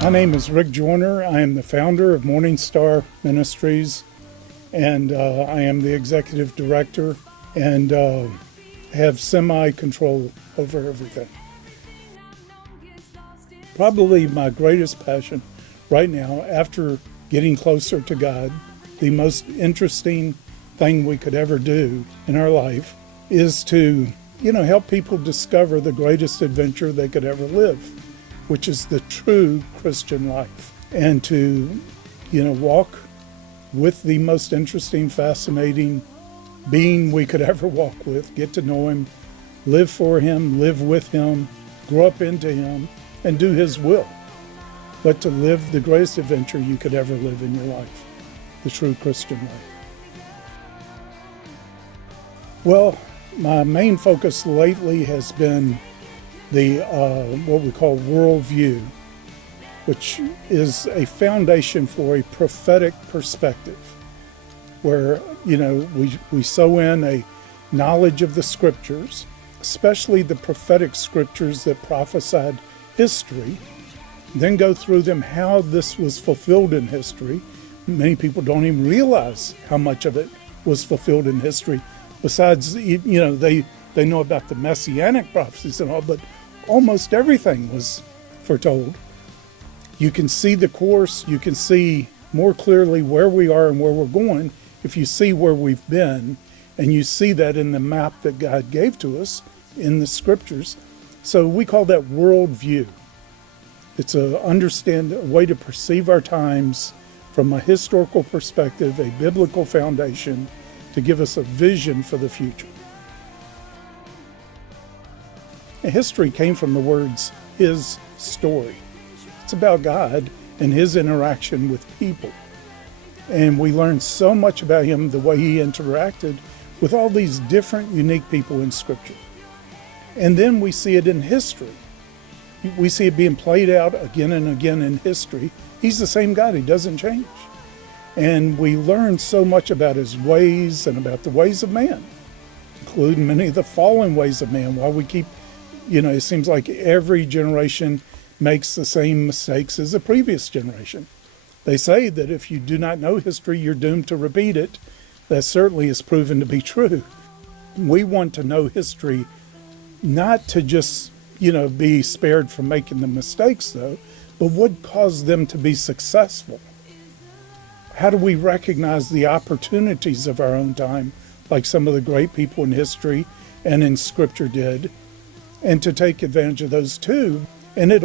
My name is Rick Joyner. I am the founder of MorningStar Ministries, and I am the executive director and have semi-control over everything. Probably my greatest passion right now, after getting closer to God, the most interesting thing we could ever do in our life is to, help people discover the greatest adventure they could ever live, which is the true Christian life, and to, walk with the most interesting, fascinating being we could ever walk with, get to know him, live for him, live with him, grow up into him, and do his will. But to live the greatest adventure you could ever live in your life, the true Christian life. Well, my main focus lately has been the what we call worldview, which is a foundation for a prophetic perspective, where we sew in a knowledge of the scriptures, especially the prophetic scriptures that prophesied history, then go through them how this was fulfilled in history. Many people don't even realize how much of it was fulfilled in history. Besides, they know about the messianic prophecies and all, but almost everything was foretold. You can see the course, you can see more clearly where we are and where we're going if you see where we've been, and you see that in the map that God gave to us in the scriptures. So we call that worldview. It's a way to perceive our times from a historical perspective, a biblical foundation to give us a vision for the future. History came from the words, his story. It's about God and his interaction with people. And we learn so much about him, the way he interacted with all these different, unique people in Scripture. And then we see it in history. We see it being played out again and again in history. He's the same God, he doesn't change. And we learn so much about his ways and about the ways of man, including many of the fallen ways of man. While we keep, it seems like every generation makes the same mistakes as the previous generation. They say that if you do not know history, you're doomed to repeat it. That certainly is proven to be true. We want to know history, not to just, be spared from making the mistakes, though, but what caused them to be successful. How do we recognize the opportunities of our own time, like some of the great people in history and in Scripture did, and to take advantage of those too? And it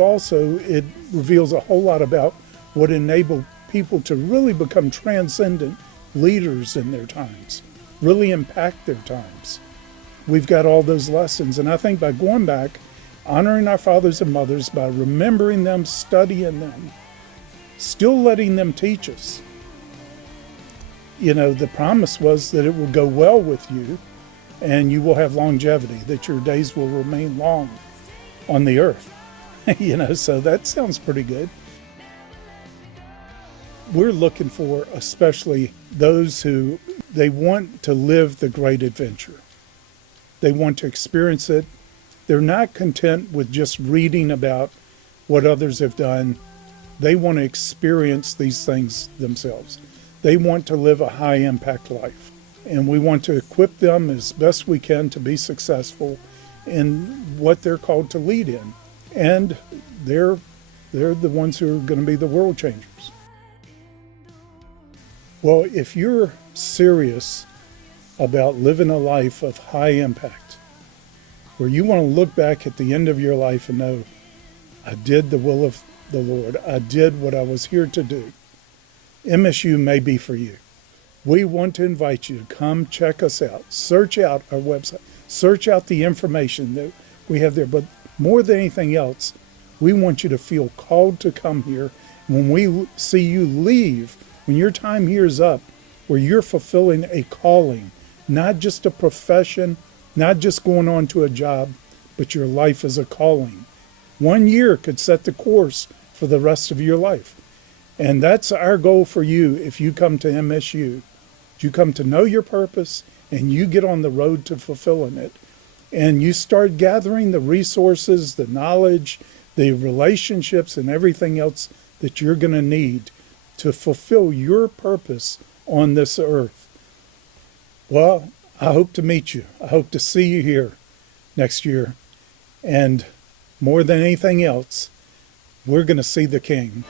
reveals a whole lot about what enabled people to really become transcendent leaders in their times, really impact their times. We've got all those lessons, and I think by going back, honoring our fathers and mothers, by remembering them, studying them, still letting them teach us. The promise was that it will go well with you and you will have longevity, that your days will remain long on the earth. So that sounds pretty good. We're looking for especially those who, they want to live the great adventure. They want to experience it. They're not content with just reading about what others have done. They want to experience these things themselves. They want to live a high-impact life, and we want to equip them as best we can to be successful in what they're called to lead in. And they're the ones who are going to be the world changers. Well, if you're serious about living a life of high impact, where you want to look back at the end of your life and know, I did the will of the Lord, I did what I was here to do, MSU may be for you. We want to invite you to come check us out. Search out our website. Search out the information that we have there. But more than anything else, we want you to feel called to come here. When we see you leave, when your time here is up, where you're fulfilling a calling, not just a profession, not just going on to a job, but your life is a calling. 1 year could set the course for the rest of your life. And that's our goal for you if you come to MSU. You come to know your purpose and you get on the road to fulfilling it. And you start gathering the resources, the knowledge, the relationships, and everything else that you're going to need to fulfill your purpose on this earth. Well, I hope to meet you. I hope to see you here next year. And more than anything else, we're going to see the King.